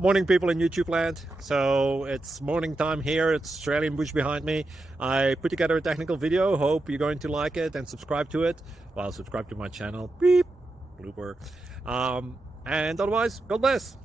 Morning, people in YouTube land. So it's morning time here. It's Australian bush behind me. I put together a technical video. Hope you're going to like it and subscribe to it. Well, subscribe to my channel. Beep. Blooper. And otherwise, God bless.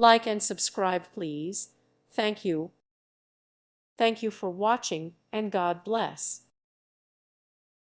Like and subscribe, please. Thank you. Thank you for watching, and God bless.